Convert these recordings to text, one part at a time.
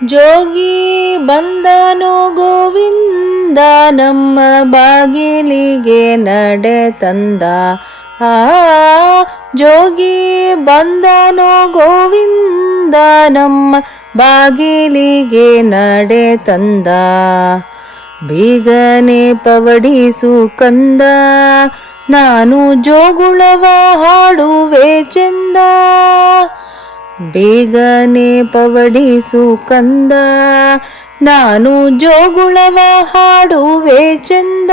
ಜೋಗಿ ಬಂದನೋ ಗೋವಿಂದ ನಮ್ಮ ಬಾಗಿಲಿಗೆ ನಡೆ ತಂದ. ಆ ಜೋಗಿ ಬಂದನೋ ಗೋವಿಂದ ನಮ್ಮ ಬಾಗಿಲಿಗೆ ನಡೆ ತಂದ. ಬೇಗನೆ ಪವಡಿಸು ಕಂದ ನಾನು ಜೋಗುಳವ ಹಾಡುವೆ ಚೆಂದ. ಬೇಗನೆ ಪವಡಿಸು ಕಂದ ನಾನು ಜೋಗುಳವ ಹಾಡುವೆ ಚೆಂದ.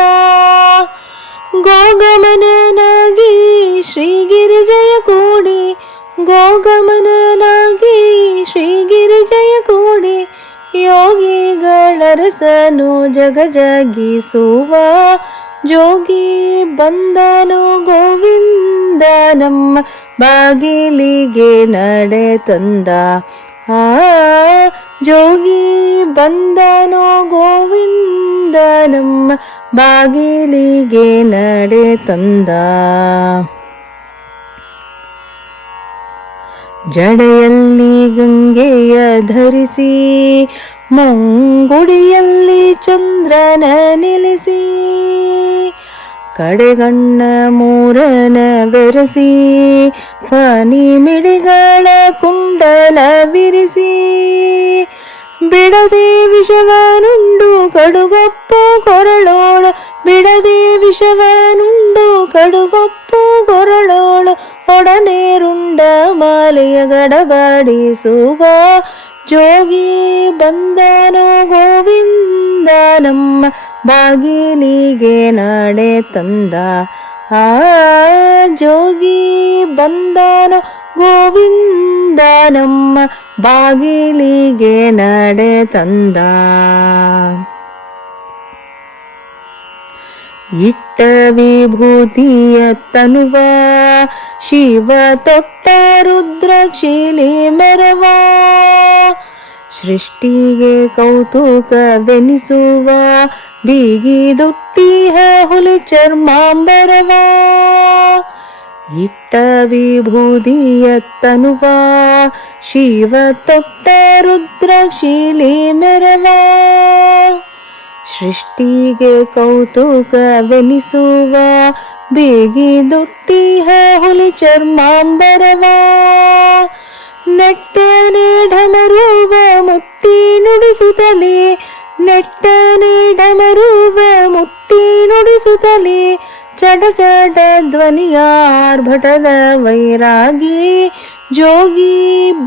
ಗೋಗಮನನಾಗಿ ಶ್ರೀಗಿರಿಜಯ ಕೂಡಿ ಗೋಗಮನನಾಗಿ ಶ್ರೀಗಿರಿಜಯ ಕೂಡಿ ಯೋಗಿಗಳರಸನು ಜಗಜಗಿಸುವ. ಜೋಗಿ ಬಂದನು ಗೋವಿಂದ ನಮ್ಮ ಬಾಗಿಲಿಗೆ ನಡೆ ತಂದ. ಆ ಜೋಗಿ ಬಂದನು ಗೋವಿಂದ ನಮ್ಮ ಬಾಗಿಲಿಗೆ ನಡೆ ತಂದ. ಜಡೆಯಲ್ಲಿ ಗಂಗೆಯ ಧರಿಸಿ ಮುಂಗುಡಿಯಲ್ಲಿ ಚಂದ್ರನ ನಿಲ್ಲಿಸಿ ಕಡೆಗಣ್ಣ ಮೂರನ ಬೆರೆಸಿ ಫನಿ ಮಿಡಿಗಳ ಕುಂಡಲ ವಿರಿಸಿ ಬಿಡದೆ ವಿಷವನುಂಡು ಕಡುಗೊಪ್ಪು ಕೊರಳೋಳು ಬಿಡದೆ ವಿಷವನುಂಡು ಕಡುಗೊಪ್ಪು ಕೊರಳೋಳು ಒಡನೆ ರುಂಡ ಮಾಲೆಯ ಗಡಬಡಿಸುವ. ಜೋಗಿ ಬಂದನೋ ಗೋವಿಂದ ನಮ್ಮ ಬಾಗಿಲಿಗೆ ನಡೆ ತಂದ. ಆ ಜೋಗಿ ಬಂದನೋ ಗೋವಿಂದ ನಮ್ಮ ಬಾಗಿಲಿಗೆ ನಡೆ ತಂದ. ಇಟ್ಟ ವಿಭೂತಿಯ ತನುವ ಶಿವ ತೊಟ್ಟ ರುದ್ರಾಕ್ಷಿಲಿ ಮೆರವ ಸೃಷ್ಟಿಗೆ ಕೌತುಕವೆನಿಸುವ ಬೀಗಿದೊಟ್ಟಿಹ ಹುಲಿ ಚರ್ಮಾಂಬರವ. ಇಟ್ಟ ವಿಭೂತಿಯ ತನುವ ಶಿವ ತೊಟ್ಟ ರುದ್ರಾಕ್ಷಿಲಿ ಮೆರವ ಸೃಷ್ಟಿಗೆ ಕೌತುಕವೆನಿಸುವ ಬೇಗಿದೊಟ್ಟಿಹ ಹುಲಿ ಚರ್ಮಾಂಬರವ. ನೆಟ್ಟನೆ ಢಮರುವ ಮುಟ್ಟಿ ನುಡಿಸುತ್ತಲೇ ನೆಟ್ಟನೆ ಢಮರುವ ಮುಟ್ಟಿ ನುಡಿಸುತ್ತಲೇ ಚಡ ಚಡ ಧ್ವನಿಯ ಆರ್ಭಟದ ವೈರಾಗಿ. ಜೋಗಿ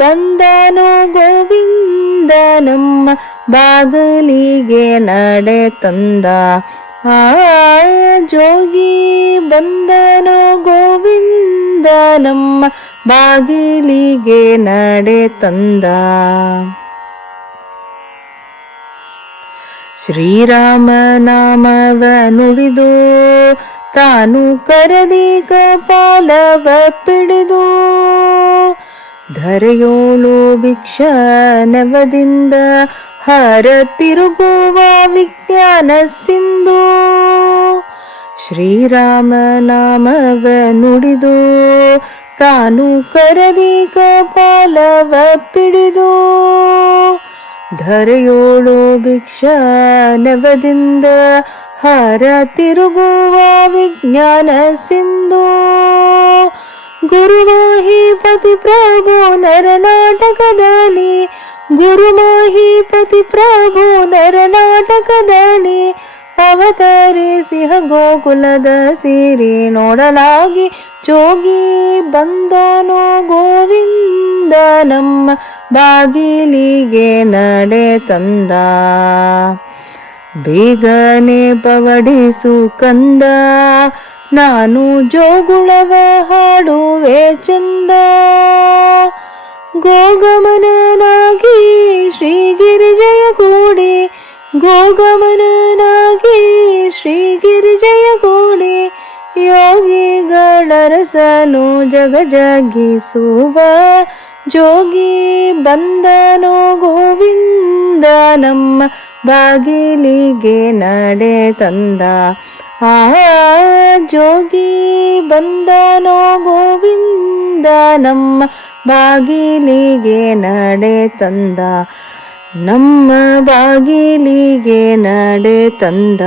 ಬಂದನೋ ಗೋವಿಂದ ನಮ್ಮ ಬಾಗಿಲಿಗೆ ನಡೆ ತಂದ. ಆ ಜೋಗಿ ಬಂದನೋ ಗೋವಿಂದ ನಮ್ಮ ಬಾಗಿಲಿಗೆ ನಡೆ ತಂದ. ಶ್ರೀರಾಮ ನಾಮವ ನುಡಿದು ತಾನು ಕರದಿ ಕಪಾಲವ ಪಿಡಿದು ಧರೆಯೋಳು ಭಿಕ್ಷಾನವದಿಂದ ಹರ ತಿರುಗುವ ವಿಜ್ಞಾನ ಸಿಂಧು. ಶ್ರೀರಾಮ ನಾಮವ ನುಡಿದು ತಾನು ಕರದಿ ಕಪಾಲವ ಪಿಡಿದು ಧರೆಯೋಳು ಭಿಕ್ಷಾನವದಿಂದ ಹರ ತಿರುಗುವ ವಿಜ್ಞಾನ ಸಿಂಧು. ಗುರು ಮಹೀಪತಿ ಪ್ರಭು ನರನಾಟಕದಲ್ಲಿ ಗುರು ಮಹೀಪತಿ ಪ್ರಭು ನರನಾಟಕದಲ್ಲಿ ಅವತರಿಸಿಹ ಗೋಕುಲದ ಸಿರಿ ನೋಡಲಾಗಿ. ಜೋಗಿ ಬಂದನೋ ಗೋವಿಂದ ನಮ್ಮ ಬಾಗಿಲಿಗೆ ನಡೆ ತಂದ. ಬೇಗನೆ ಪವಡಿಸು ಕಂದ ನಾನು ಜೋಗುಳವ ಹಾಡುವೆ ಚಂದ. ಗೋಗಮನನಾಗಿ ಶ್ರೀಗಿರಿಜಯ ಕೂಡಿ ಗೋಗಮನನಾಗಿ ಶ್ರೀಗಿರಿಜಯ ಕೂಡಿ ಯೋಗಿಗಳರಸನು ಜಗಜಗಿಸುವ. ಜೋಗಿ ಬಂದನೋ ಗೋವಿಂದ ನಮ್ಮ ಬಾಗಿಲಿಗೆ ನಡೆ ತಂದ. ಆ ಜೋಗಿ ಬಂದನೋ ಗೋವಿಂದ ನಮ್ಮ ಬಾಗಿಲಿಗೆ ನಡೆ ತಂದ. ನಮ್ಮ ಬಾಗಿಲಿಗೆ ನಡೆ ತಂದ.